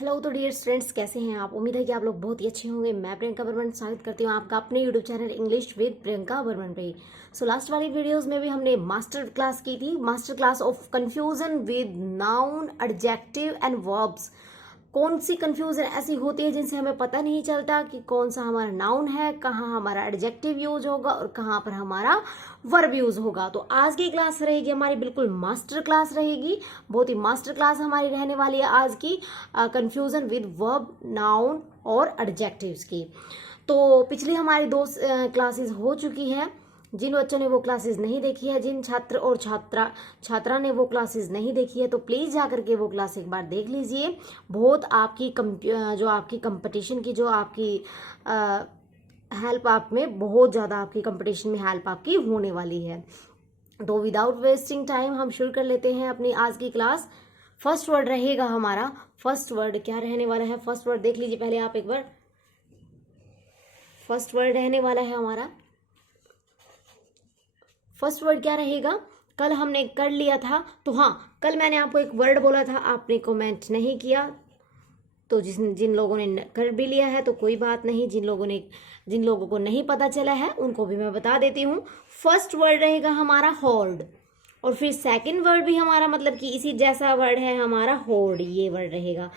Hello तो dear students, कैसे हैं आप। उम्मीद है कि आप लोग बहुत ही अच्छे होंगे। मैं प्रियंका बर्मन स्वागत करती हूँ आपका अपने YouTube channel English with Priyanka Barman पे। लास्ट वाली वीडियोस में भी हमने मास्टर क्लास की थी, master class of confusion with noun, adjective and verbs. कौन सी कंफ्यूजन ऐसी होती है जिनसे हमें पता नहीं चलता कि कौन सा हमारा नाउन है, कहाँ हमारा एडजेक्टिव यूज होगा और कहाँ पर हमारा वर्ब यूज होगा। तो आज की क्लास रहेगी हमारी बिल्कुल मास्टर क्लास रहेगी, बहुत ही मास्टर क्लास हमारी रहने वाली है आज की, कंफ्यूजन विद वर्ब, नाउन और एडजेक्टिव्स की। तो पिछली हमारी दो क्लासेस हो चुकी हैं। जिन बच्चों ने वो क्लासेस नहीं देखी है, जिन छात्र और छात्रा ने वो क्लासेस नहीं देखी है, तो प्लीज़ जा करके वो क्लास एक बार देख लीजिए। बहुत आपकी जो आपकी कंपटीशन की जो आपकी हेल्प आप में बहुत ज़्यादा आपकी कंपटीशन में हेल्प आपकी होने वाली है। तो विदाउट वेस्टिंग टाइम हम शुरू कर लेते हैं अपनी आज की क्लास। फर्स्ट वर्ड रहेगा हमारा, फर्स्ट वर्ड क्या रहने वाला है, फर्स्ट वर्ड देख लीजिए पहले आप एक बार। फर्स्ट वर्ड रहने वाला है हमारा, फर्स्ट वर्ड क्या रहेगा। कल हमने कर लिया था, तो हाँ, कल मैंने आपको एक वर्ड बोला था, आपने कमेंट नहीं किया, तो जिन लोगों ने कर भी लिया है तो कोई बात नहीं, जिन लोगों को नहीं पता चला है उनको भी मैं बता देती हूँ। फर्स्ट वर्ड रहेगा हमारा होल्ड, और फिर सेकंड वर्ड भी हमारा मतलब कि इसी जैसा वर्ड है हमारा होल्ड, ये वर्ड रहेगा।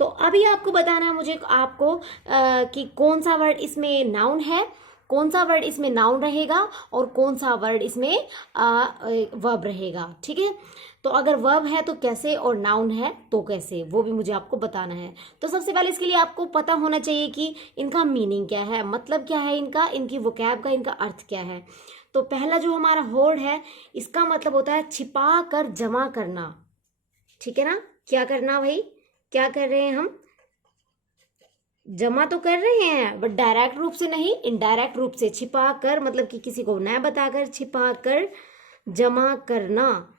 तो अभी आपको बताना है मुझे आपको कि कौन सा वर्ड इसमें नाउन है, कौन सा वर्ड इसमें नाउन रहेगा और कौन सा वर्ड इसमें वर्ब रहेगा। ठीक है, तो अगर वर्ब है तो कैसे और नाउन है तो कैसे, वो भी मुझे आपको बताना है। तो सबसे पहले इसके लिए आपको पता होना चाहिए कि इनका मीनिंग क्या है, मतलब क्या है इनका, इनकी वोकैब का इनका अर्थ क्या है। तो पहला जो हमारा होल्ड है, इसका मतलब होता है छिपा कर जमा करना। ठीक है ना, क्या करना भाई, क्या कर रहे हैं हम, जमा तो कर रहे हैं बट डायरेक्ट रूप से नहीं, इनडायरेक्ट रूप से छिपा कर, मतलब कि किसी को न बताकर छिपा कर जमा करना।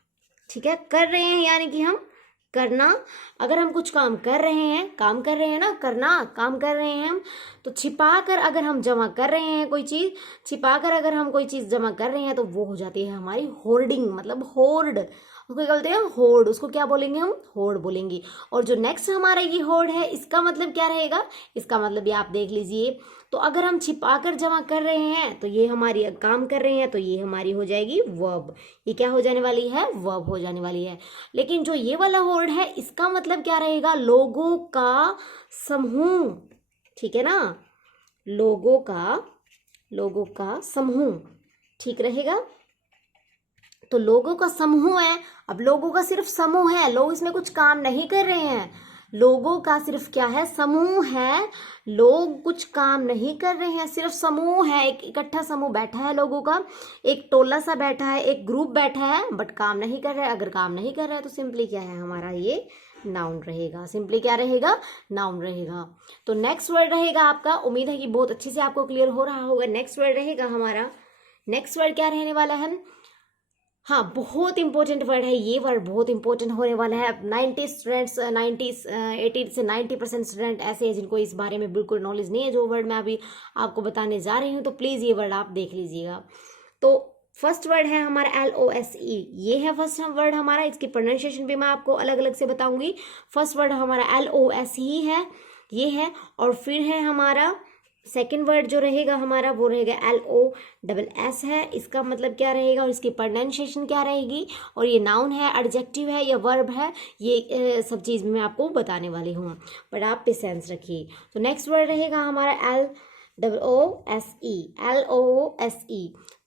ठीक है, कर रहे हैं यानी कि हम करना। अगर हम कुछ काम कर रहे हैं, काम कर रहे हैं ना, करना काम कर रहे हैं हम, तो छिपा कर अगर हम जमा कर रहे हैं कोई चीज, छिपा कर अगर हम कोई चीज जमा कर रहे हैं तो वो हो जाती है हमारी होर्डिंग, मतलब होर्ड, उसको क्या बोलते हैं, होर्ड, उसको क्या बोलेंगे हम, होर्ड बोलेंगे। और जो नेक्स्ट हमारा ये होर्ड है, इसका मतलब क्या रहेगा, इसका मतलब ये आप देख लीजिए। तो अगर हम छिपा कर जमा कर रहे हैं तो ये हमारी काम कर रहे हैं, तो ये हमारी हो जाएगी वर्ब, ये क्या हो जाने वाली है, वर्ब हो जाने वाली है। लेकिन जो ये वाला वर्ड है, इसका मतलब क्या रहेगा, लोगों का समूह। ठीक है ना, लोगों का समूह, ठीक रहेगा। तो लोगों का समूह है, अब लोगों का सिर्फ समूह है, लोग इसमें कुछ काम नहीं कर रहे हैं, लोगों का सिर्फ क्या है, समूह है, लोग कुछ काम नहीं कर रहे हैं, सिर्फ समूह है, एक इकट्ठा समूह बैठा है लोगों का, एक टोला सा बैठा है, एक ग्रुप बैठा है, बट काम नहीं कर रहा है। अगर काम नहीं कर रहा है तो सिंपली क्या है हमारा, ये नाउन रहेगा, सिंपली क्या रहेगा, नाउन रहेगा। तो नेक्स्ट वर्ड रहेगा आपका, उम्मीद है कि बहुत अच्छे से आपको क्लियर हो रहा होगा। नेक्स्ट वर्ड रहेगा हमारा, नेक्स्ट वर्ड क्या रहने वाला है, हाँ बहुत इंपॉर्टेंट वर्ड है ये, वर्ड बहुत इंपॉर्टेंट होने वाला है। 80 से 90% स्टूडेंट ऐसे हैं जिनको इस बारे में बिल्कुल नॉलेज नहीं है, जो वर्ड मैं अभी आपको बताने जा रही हूँ, तो प्लीज़ ये वर्ड आप देख लीजिएगा। तो फर्स्ट वर्ड है हमारा LOSE, ये है फर्स्ट वर्ड हमारा, इसकी प्रोनाउंसिएशन भी मैं आपको अलग अलग से बताऊंगी। फर्स्ट वर्ड हमारा LOSE है, ये है। और फिर है हमारा सेकेंड वर्ड जो रहेगा हमारा, वो रहेगा LOSS है, इसका मतलब क्या रहेगा और इसकी प्रोनाउंसिएशन क्या रहेगी, और ये नाउन है, एडजेक्टिव है या वर्ब है, ये सब चीज़ मैं आपको बताने वाली हूँ, बट आप पेशेंस रखिए। तो नेक्स्ट वर्ड रहेगा हमारा LOSE,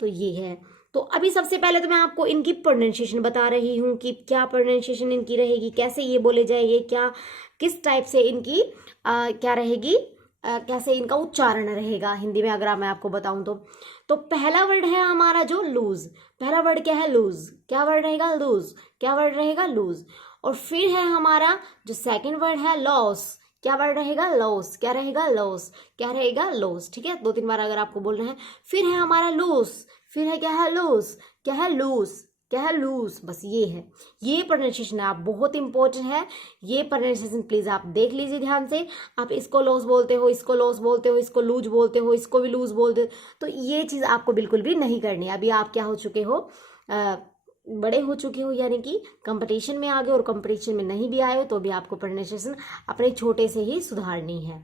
तो ये है। तो अभी सबसे पहले तो मैं आपको इनकी प्रोनाउंसिएशन बता रही हूँ कि क्या प्रोनाउंसिएशन इनकी रहेगी, कैसे ये बोले जाएंगे, क्या किस टाइप से इनकी क्या रहेगी, कैसे इनका उच्चारण रहेगा हिंदी में, अगर मैं आपको बताऊं तो पहला वर्ड है हमारा जो लूज, पहला वर्ड क्या है, लूज, क्या वर्ड रहेगा, लूज, क्या वर्ड रहेगा, लूज। और फिर है हमारा जो सेकंड वर्ड है लॉस, क्या वर्ड रहेगा, लॉस, क्या रहेगा, लॉस, क्या रहेगा, लॉस। ठीक है, 2-3 बार अगर आपको बोलना है। फिर है हमारा लूज, फिर है क्या है, लूज, क्या है, लूज, क्या है, लूज, बस ये है, ये प्रोनाउंसिएशन है आप, बहुत इंपॉर्टेंट है ये प्रोनाउंसिएशन, प्लीज आप देख लीजिए ध्यान से। आप इसको लॉस बोलते हो, इसको लॉस बोलते हो, इसको लूज बोलते हो, इसको भी लूज बोलते हो, तो ये चीज आपको बिल्कुल भी नहीं करनी है। अभी आप क्या हो चुके हो, बड़े हो चुके हो, यानी कि कंपटीशन में आ गए, और कंपटीशन में नहीं भी आए हो तो भी आपको प्रोनाउंसिएशन अपने छोटे से ही सुधारनी है,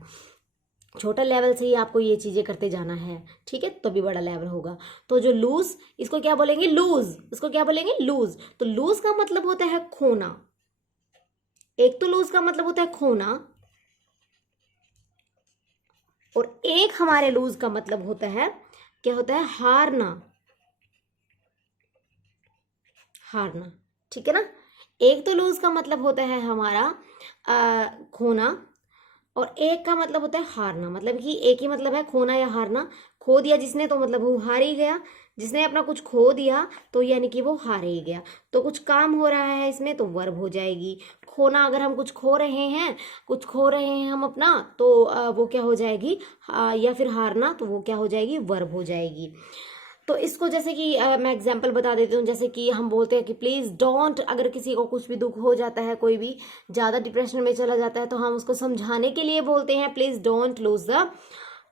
छोटा लेवल से ही आपको ये चीज़ें करते जाना है, ठीक है, तो भी बड़ा लेवल होगा। तो जो लूज, इसको क्या बोलेंगे, लूज, इसको क्या बोलेंगे, लूज। तो लूज का मतलब होता है खोना, एक तो लूज का मतलब होता है खोना, और एक हमारे लूज का मतलब होता है, क्या होता है, हारना, हारना, ठीक है ना। एक तो लूज का मतलब होता है हमारा खोना, और एक का मतलब होता है हारना, मतलब कि एक ही मतलब है खोना या हारना। खो दिया जिसने तो मतलब वो हार ही गया, जिसने अपना कुछ खो दिया तो यानी कि वो हार ही गया। तो कुछ काम हो रहा है इसमें तो वर्ब हो जाएगी। खोना, अगर हम कुछ खो रहे हैं, कुछ खो रहे हैं हम अपना, तो वो क्या हो जाएगी, या फिर हारना, तो वो क्या हो जाएगी, वर्ब हो जाएगी। तो इसको जैसे कि मैं एग्जांपल बता देती हूँ, जैसे कि हम बोलते हैं कि प्लीज़ डोंट, अगर किसी को कुछ भी दुख हो जाता है, कोई भी ज़्यादा डिप्रेशन में चला जाता है, तो हम उसको समझाने के लिए बोलते हैं प्लीज़ डोंट लूज द,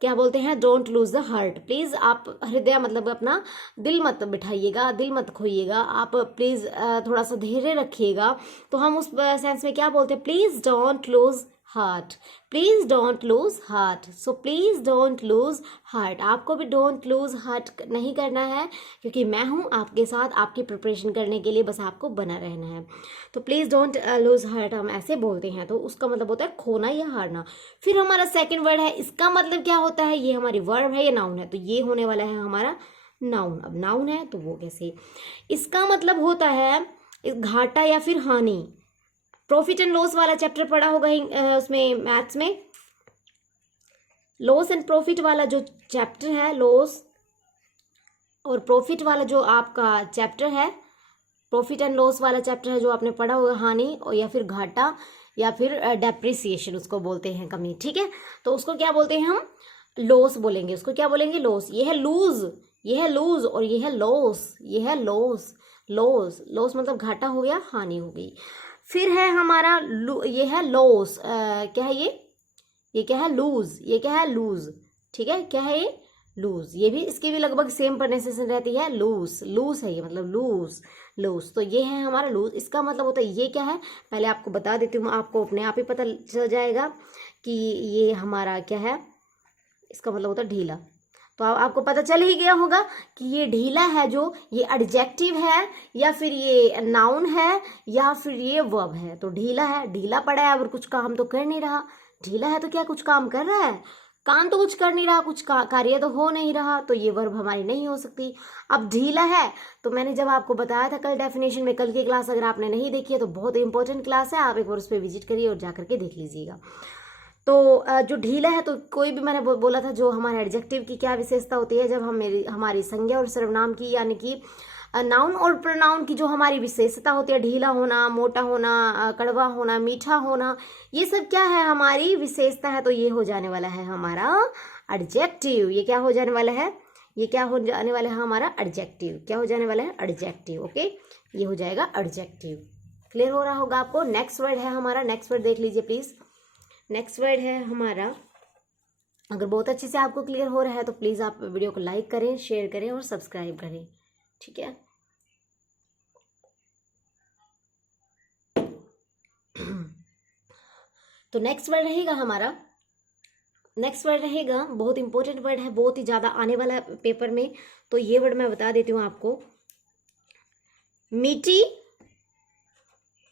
क्या बोलते हैं, don't lose the heart. Please आप हृदय मतलब अपना दिल मत बिठाइएगा, दिल मत खोइएगा, आप प्लीज़ थोड़ा सा धैर्य रखिएगा। तो हम उस सेंस में क्या बोलते हैं, please don't lose heart, please don't lose heart. So please don't lose heart, आपको भी डोंट लूज हार्ट नहीं करना है, क्योंकि मैं हूँ आपके साथ, आपकी प्रिपरेशन करने के लिए, बस आपको बना रहना है। तो प्लीज डोंट लूज हार्ट हम ऐसे बोलते हैं, तो उसका मतलब होता है खोना या हारना। फिर हमारा सेकंड वर्ड है, इसका मतलब क्या होता है, ये हमारी वर्ब है या नाउन है, तो ये होने वाला है हमारा नाउन। अब नाउन है तो वो कैसे, इसका मतलब होता है घाटा या फिर हानि। प्रॉफिट एंड लॉस वाला चैप्टर पढ़ा होगा उसमें मैथ्स में, लॉस एंड प्रॉफिट वाला जो चैप्टर है, लॉस और प्रॉफिट वाला जो आपका चैप्टर है, प्रॉफिट एंड लॉस वाला चैप्टर है जो आपने पढ़ा होगा, हानि और या फिर घाटा या फिर डेप्रिसिएशन उसको बोलते हैं, कमी, ठीक है। तो उसको क्या बोलते हैं हम, लॉस बोलेंगे, उसको क्या बोलेंगे, लॉस। ये है लूज, ये है लूज, और ये है लॉस, ये है लॉस। लॉस, लॉस मतलब घाटा हो गया, हानि हो गई। फिर है हमारा ये है लॉस, क्या है ये क्या है, लूज, ये क्या है, लूज, ठीक है, क्या है ये, लूज। ये भी, इसकी भी लगभग सेम प्रोनाउंसिएशन रहती है, लूज, लूज है ये, मतलब लूज, लूज। तो ये है हमारा लूज, इसका मतलब होता है, ये क्या है, पहले आपको बता देती हूँ, आपको अपने आप ही पता चल जाएगा कि ये हमारा क्या है। इसका मतलब होता है ढीला। तो आपको पता चल ही गया होगा कि ये ढीला है, जो ये एडजेक्टिव है या फिर ये नाउन है या फिर ये वर्ब है। तो ढीला है, ढीला पड़ा है, और कुछ काम तो कर नहीं रहा। ढीला है तो क्या कुछ काम कर रहा है, काम तो कुछ कर नहीं रहा, कुछ कार्य तो हो नहीं रहा, तो ये वर्ब हमारी नहीं हो सकती। अब ढीला है, तो मैंने जब आपको बताया था कल डेफिनेशन में, कल की क्लास अगर आपने नहीं देखी है तो बहुत इंपॉर्टेंट क्लास है, आप एक बार उस पर विजिट करिए और जा करके देख लीजिएगा। तो जो ढीला है, तो कोई भी, मैंने बोला था जो हमारे एडजेक्टिव की क्या विशेषता होती है, जब हम हमारी संज्ञा और सर्वनाम की, यानी कि नाउन और प्रोनाउन की जो हमारी विशेषता होती है, ढीला होना, मोटा होना, कड़वा होना, मीठा होना, ये सब क्या है, हमारी विशेषता है। तो ये हो जाने वाला है हमारा एडजेक्टिव। ये क्या हो जाने वाला है, ये क्या हो जाने वाला है हमारा एडजेक्टिव। क्या हो जाने वाला है, एडजेक्टिव। ओके, ये हो जाएगा एडजेक्टिव। क्लियर हो रहा होगा आपको। नेक्स्ट वर्ड है हमारा, नेक्स्ट वर्ड देख लीजिए प्लीज। नेक्स्ट वर्ड है हमारा, अगर बहुत अच्छे से आपको क्लियर हो रहा है तो प्लीज़ आप वीडियो को लाइक करें, शेयर करें और सब्सक्राइब करें, ठीक है। तो नेक्स्ट वर्ड रहेगा हमारा, नेक्स्ट वर्ड रहेगा, बहुत इंपॉर्टेंट वर्ड है, बहुत ही ज़्यादा आने वाला है पेपर में। तो ये वर्ड मैं बता देती हूँ आपको, मीटी,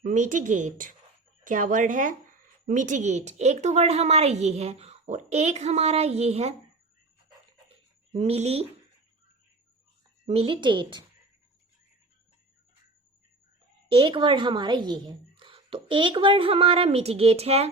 मिटिगेट। क्या वर्ड है, मिटिगेट। एक तो वर्ड हमारा ये है, और एक हमारा ये है मिली, मिलिटेट। एक वर्ड हमारा ये है, तो एक वर्ड हमारा मिटिगेट है,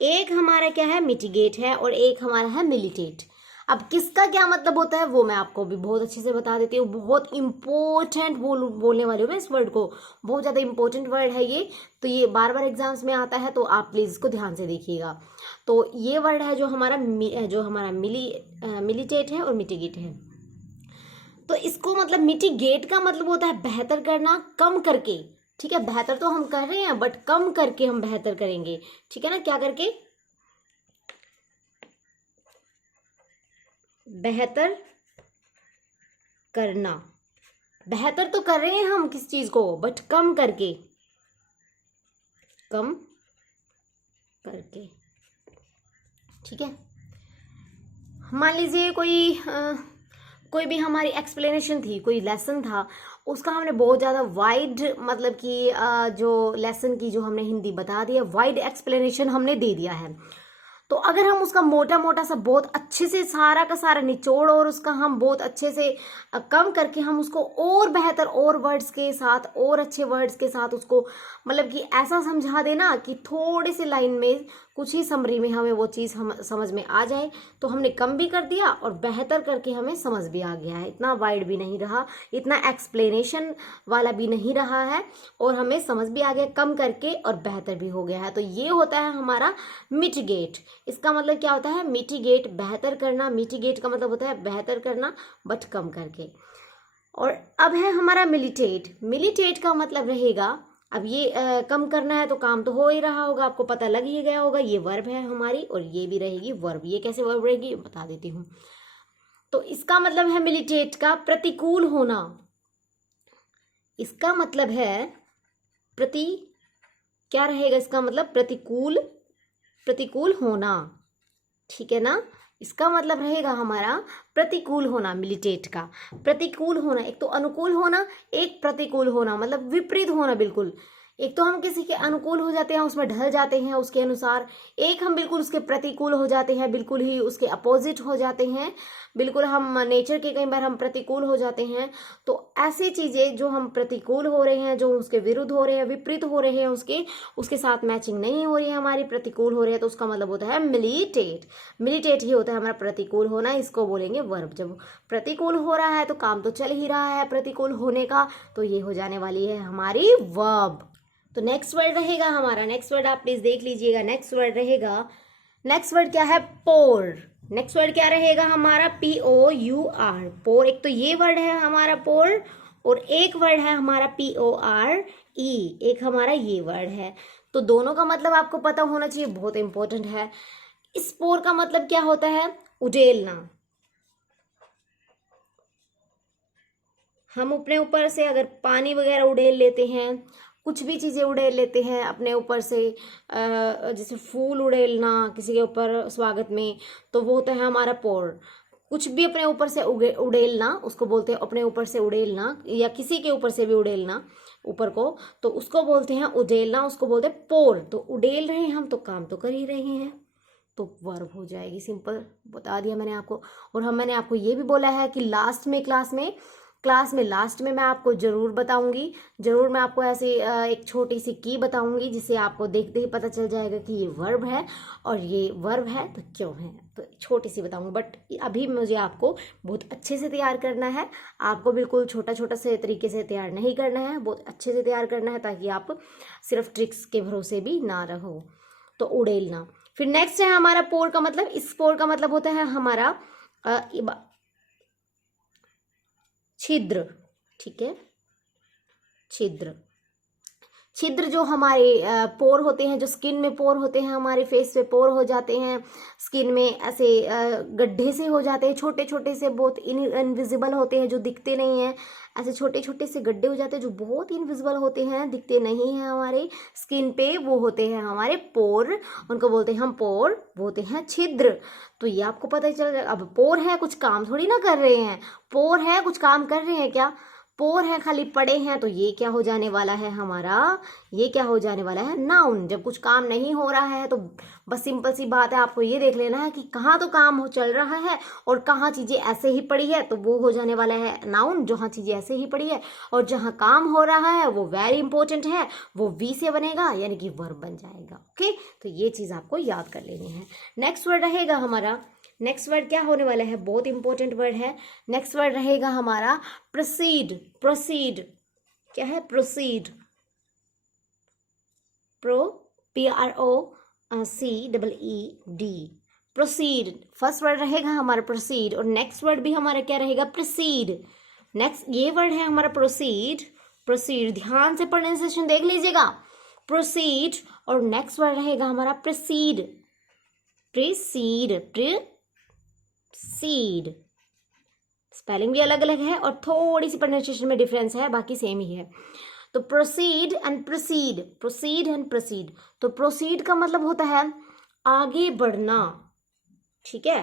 एक हमारा क्या है, मिटिगेट है, और एक हमारा है मिलिटेट। अब किसका क्या मतलब होता है वो मैं आपको भी बहुत अच्छे से बता देती हूँ। बहुत इंपॉर्टेंट बोलने वाली हूँ मैं इस वर्ड को, बहुत ज़्यादा इंपॉर्टेंट वर्ड है ये। तो ये बार बार एग्जाम्स में आता है, तो आप प्लीज़ इसको ध्यान से देखिएगा। तो ये वर्ड है जो हमारा मिलिटेट है और मिटिगेट है। तो इसको मतलब मिटिगेट का मतलब होता है बेहतर करना, कम करके, ठीक है। बेहतर तो हम कर रहे हैं, बट कम करके हम बेहतर करेंगे, ठीक है ना। क्या करके, बेहतर करना, बेहतर तो कर रहे हैं हम किस चीज को, बट कम करके, कम करके। ठीक है, मान लीजिए कोई भी हमारी एक्सप्लेनेशन थी, कोई लेसन था, उसका हमने बहुत ज़्यादा वाइड, मतलब कि जो लेसन की जो हमने हिंदी बता दिया, वाइड एक्सप्लेनेशन हमने दे दिया है। तो अगर हम उसका मोटा मोटा सा बहुत अच्छे से सारा का सारा निचोड़ और उसका हम बहुत अच्छे से कम करके हम उसको और बेहतर और वर्ड्स के साथ और अच्छे वर्ड्स के साथ उसको मतलब कि ऐसा समझा देना कि थोड़े से लाइन में कुछ ही समरी में हमें वो चीज़ हम समझ में आ जाए, तो हमने कम भी कर दिया और बेहतर करके हमें समझ भी आ गया है। इतना वाइड भी नहीं रहा, इतना एक्सप्लेनेशन वाला भी नहीं रहा है, और हमें समझ भी आ गया कम करके, और बेहतर भी हो गया है। तो ये होता है हमारा मिटिगेट। इसका मतलब क्या होता है, मिटिगेट, बेहतर करना। मिटिगेट का मतलब होता है बेहतर करना बट कम करके। और अब है हमारा मिलिटेट। मिलिटेट का मतलब रहेगा, अब ये कम करना है तो काम तो हो ही रहा होगा, आपको पता लग ही गया होगा, ये वर्ब है हमारी और ये भी रहेगी वर्ब। ये कैसे वर्ब रहेगी बता देती हूँ। तो इसका मतलब है मिलिटेट का प्रतिकूल होना। इसका मतलब है क्या रहेगा इसका मतलब, प्रतिकूल, प्रतिकूल होना। ठीक है ना, इसका मतलब रहेगा हमारा प्रतिकूल होना। मिलिटेट का प्रतिकूल होना, एक तो अनुकूल होना, एक प्रतिकूल होना, मतलब विपरीत होना बिल्कुल। एक तो हम किसी के अनुकूल हो जाते हैं, उसमें ढल जाते हैं उसके अनुसार, एक हम बिल्कुल उसके प्रतिकूल हो जाते हैं, बिल्कुल ही उसके अपोजिट हो जाते हैं, बिल्कुल हम नेचर के कई बार हम प्रतिकूल हो जाते हैं। तो ऐसी चीजें जो हम प्रतिकूल हो रहे हैं, जो उसके विरुद्ध हो रहे हैं, विपरीत हो रहे हैं, उसके साथ मैचिंग नहीं हो रही है हमारी, प्रतिकूल हो रही है, तो उसका मतलब होता है मिलिटेट। मिलिटेट ही होता है हमारा प्रतिकूल होना, इसको बोलेंगे वर्ब। जब प्रतिकूल हो रहा है तो काम तो चल ही रहा है प्रतिकूल होने का, तो ये हो जाने वाली है हमारी वर्ब। तो नेक्स्ट वर्ड रहेगा हमारा, नेक्स्ट वर्ड आप प्लीज देख लीजिएगा। नेक्स्ट वर्ड रहेगा, नेक्स्ट वर्ड क्या है, पोर। नेक्स्ट वर्ड क्या रहेगा हमारा, POUR, पोर। एक तो ये वर्ड है हमारा पोर, और एक वर्ड है हमारा PORE, एक हमारा ये वर्ड है। तो दोनों का मतलब आपको पता होना चाहिए, बहुत इंपॉर्टेंट है। इस पोर का मतलब क्या होता है, उडेलना। हम अपने ऊपर से अगर पानी वगैरह उड़ेल लेते हैं, कुछ भी चीज़ें उड़ेल लेते हैं अपने ऊपर से, जैसे फूल उड़ेलना किसी के ऊपर स्वागत में, तो वो होता है हमारा पोर। कुछ भी अपने ऊपर से उड़ेलना उसको बोलते हैं, अपने ऊपर से उड़ेलना, या किसी के ऊपर से भी उड़ेलना ऊपर को, तो उसको बोलते हैं उड़ेलना, उसको बोलते हैं पोर। तो उड़ेल रहे हैं हम तो काम तो कर ही रहे हैं, तो वर्ब हो जाएगी, सिंपल बता दिया मैंने आपको। और मैंने आपको ये भी बोला है कि लास्ट में क्लास में लास्ट में मैं आपको ज़रूर बताऊंगी, ज़रूर मैं आपको ऐसे एक छोटी सी की बताऊंगी, जिससे आपको देखते ही पता चल जाएगा कि ये वर्ब है, और ये वर्ब है तो क्यों है, तो छोटी सी बताऊंगी। बट अभी मुझे आपको बहुत अच्छे से तैयार करना है, आपको बिल्कुल छोटा छोटा से तरीके से तैयार नहीं करना है, बहुत अच्छे से तैयार करना है, ताकि आप सिर्फ ट्रिक्स के भरोसे भी ना रहो। तो उड़ेलना। फिर नेक्स्ट है हमारा पोर का मतलब, इस पोर का मतलब होता है हमारा छिद्र। ठीक है, छिद्र। छिद्र जो हमारे पोर होते हैं, जो स्किन में पोर होते हैं, हमारे फेस पे पोर हो जाते हैं, स्किन में ऐसे गड्ढे से हो जाते हैं, छोटे छोटे से, बहुत इनविजिबल होते हैं, जो दिखते नहीं हैं, ऐसे छोटे छोटे से गड्ढे हो जाते हैं जो बहुत इनविजिबल होते हैं, दिखते नहीं हैं हमारे स्किन पे, वो होते हैं हमारे पोर, उनको बोलते हैं हम पोर, वो होते हैं छिद्र। तो ये आपको पता ही चल रहा है। अब पोर है, कुछ काम थोड़ी ना कर रहे हैं, पोर है कुछ काम कर रहे हैं क्या, पोर है खाली पड़े हैं, तो ये क्या हो जाने वाला है हमारा, ये क्या हो जाने वाला है, नाउन। जब कुछ काम नहीं हो रहा है तो बस सिंपल सी बात है, आपको ये देख लेना है कि कहाँ तो काम हो चल रहा है और कहाँ चीजें ऐसे ही पड़ी है, तो वो हो जाने वाला है नाउन। जहाँ चीजें ऐसे ही पड़ी है और जहाँ काम हो रहा है वो वेरी इंपॉर्टेंट है, वो वी से बनेगा, यानी कि वर्ब बन जाएगा। ओके, तो ये चीज आपको याद कर लेनी है। नेक्स्ट वर्ड रहेगा हमारा, नेक्स्ट वर्ड क्या होने वाला है, बहुत इंपॉर्टेंट वर्ड है। नेक्स्ट वर्ड रहेगा हमारा प्रोसीड। प्रोसीड क्या है, proceed, PROCEED, proceed first word रहेगा हमारा प्रोसीड, और नेक्स्ट वर्ड भी हमारा क्या रहेगा, प्रोसीड। नेक्स्ट ये वर्ड है हमारा प्रोसीड। प्रोसीड ध्यान से प्रोनाउंसिएशन देख लीजिएगा, प्रोसीड, और नेक्स्ट वर्ड रहेगा हमारा प्रोसीड। प्रीसीड, प्रीसीड, स्पेलिंग भी अलग अलग है और थोड़ी सी प्रोनाउंसिएशन में डिफरेंस है, बाकी सेम ही है। तो proceed and proceed, proceed and proceed. तो प्रोसीड का मतलब होता है आगे बढ़ना, ठीक है,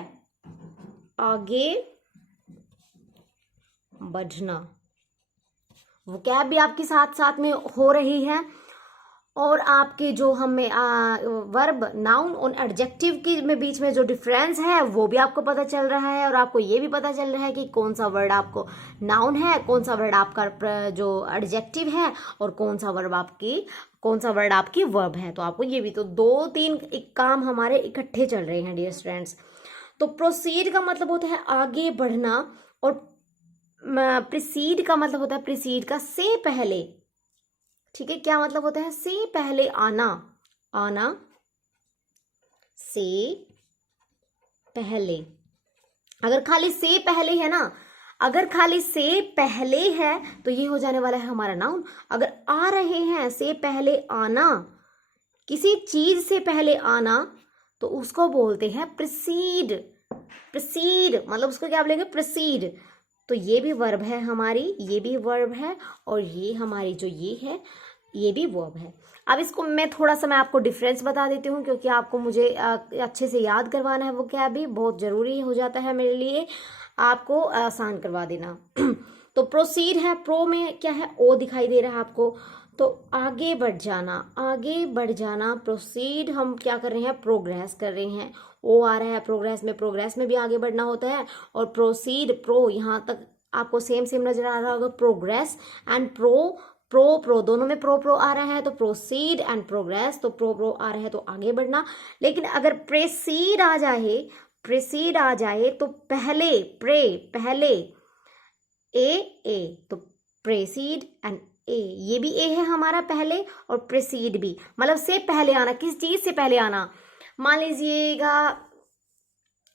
आगे बढ़ना। वो क्या भी आपके साथ साथ में हो रही है, और आपके जो हमें वर्ब, नाउन और एडजेक्टिव की में बीच में जो डिफरेंस है वो भी आपको पता चल रहा है, और आपको ये भी पता चल रहा है कि कौन सा वर्ड आपको नाउन है, कौन सा वर्ड आपका जो एडजेक्टिव है, और कौन सा वर्ड आपकी वर्ब है। तो आपको ये भी तो 2-3 एक काम हमारे इकट्ठे चल रहे हैं डियर स्टूडेंट्स। तो प्रोसीड का मतलब होता है आगे बढ़ना, और प्रीसीड का मतलब होता है प्रीसीड का से पहले, ठीक है। क्या मतलब होता है? से पहले आना, आना से पहले। अगर खाली से पहले है ना, अगर खाली से पहले है तो ये हो जाने वाला है हमारा नाउन। अगर आ रहे हैं से पहले आना, किसी चीज से पहले आना, तो उसको बोलते हैं प्रीसीड। प्रीसीड मतलब उसको क्या बोलेंगे? प्रीसीड। तो ये भी वर्ब है हमारी, ये भी वर्ब है, और ये हमारी जो ये है ये भी वर्ब है। अब इसको मैं थोड़ा सा आपको डिफरेंस बता देती हूँ, क्योंकि आपको मुझे अच्छे से याद करवाना है, वो क्या भी बहुत ज़रूरी हो जाता है मेरे लिए आपको आसान करवा देना। तो प्रोसीड है, प्रो में क्या है? ओ दिखाई दे रहा है आपको। तो आगे बढ़ जाना, आगे बढ़ जाना। प्रोसीड हम क्या कर रहे हैं? प्रोग्रेस कर रहे हैं। ओ आ रहा है प्रोग्रेस में, प्रोग्रेस में भी आगे बढ़ना होता है। और प्रोसीड, प्रो यहाँ तक आपको सेम नजर आ रहा होगा। प्रोग्रेस एंड प्रो दोनों में प्रो आ रहा है, तो प्रोसीड एंड प्रोग्रेस। तो प्रो आ रहा है तो आगे बढ़ना। लेकिन अगर प्रेसीड आ जाए तो पहले पहले ए तो प्रेसीड एंड ए, ये भी ए है हमारा पहले, और प्रेसीड भी मतलब से पहले आना। किस चीज से पहले आना? मान लीजिएगा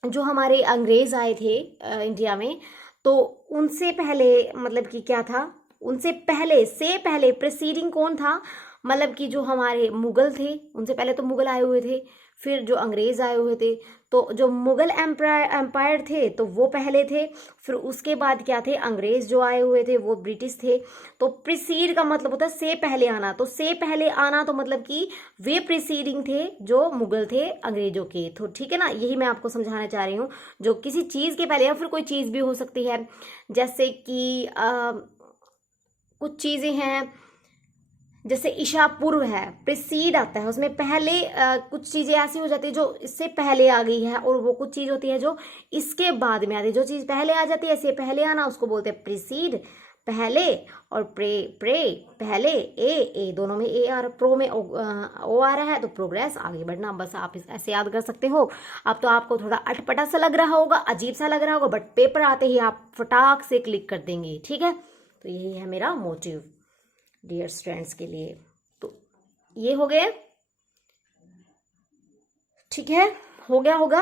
जो हमारे अंग्रेज आए थे इंडिया में, तो उनसे पहले मतलब कि क्या था? उनसे पहले से पहले प्रीसीडिंग कौन था? मतलब कि जो हमारे मुगल थे, उनसे पहले तो मुगल आए हुए थे, फिर जो अंग्रेज आए हुए थे। तो जो मुगल एम्पायर थे तो वो पहले थे, फिर उसके बाद क्या थे? अंग्रेज जो आए हुए थे वो ब्रिटिश थे। तो प्रीसीड का मतलब होता है से पहले आना। तो से पहले आना तो मतलब कि वे प्रीसीडिंग थे जो मुगल थे अंग्रेजों के। तो ठीक है ना, यही मैं आपको समझाना चाह रही हूँ। जो किसी चीज के पहले, या फिर कोई चीज भी हो सकती है, जैसे कि कुछ चीजें हैं, जैसे ईशा पूर्व है, प्रीसीड आता है, उसमें पहले कुछ चीजें ऐसी हो जाती है जो इससे पहले आ गई है, और वो कुछ चीज होती है जो इसके बाद में आती है। जो चीज पहले आ जाती है, इससे पहले आना, उसको बोलते हैं प्रीसीड, पहले। और प्रे पहले, ए दोनों में ए और प्रो में ओ आ रहा है, तो प्रोग्रेस आगे बढ़ना। बस आप ऐसे याद कर सकते हो। अब तो आपको थोड़ा अटपटा सा लग रहा होगा, अजीब सा लग रहा होगा, बट पेपर आते ही आप फटाक से क्लिक कर देंगे, ठीक है। तो यही है मेरा मोटिव डियर स्टूडेंट्स के लिए। तो ये हो गए, ठीक है, हो गया होगा।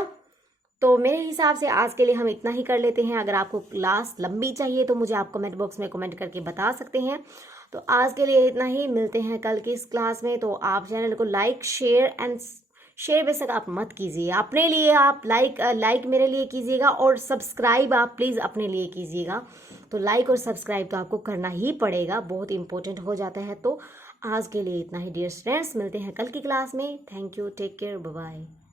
तो मेरे हिसाब से आज के लिए हम इतना ही कर लेते हैं। अगर आपको क्लास लंबी चाहिए तो मुझे आप कमेंट बॉक्स में कमेंट करके बता सकते हैं। तो आज के लिए इतना ही, मिलते हैं कल की इस क्लास में। तो आप चैनल को लाइक शेयर बेशक आप मत कीजिए, अपने लिए आप लाइक मेरे लिए कीजिएगा, और सब्सक्राइब आप प्लीज़ अपने लिए कीजिएगा। तो लाइक और सब्सक्राइब तो आपको करना ही पड़ेगा, बहुत इंपॉर्टेंट हो जाता है। तो आज के लिए इतना ही डियर स्टूडेंट्स, मिलते हैं कल की क्लास में। Thank you, take care, bye bye.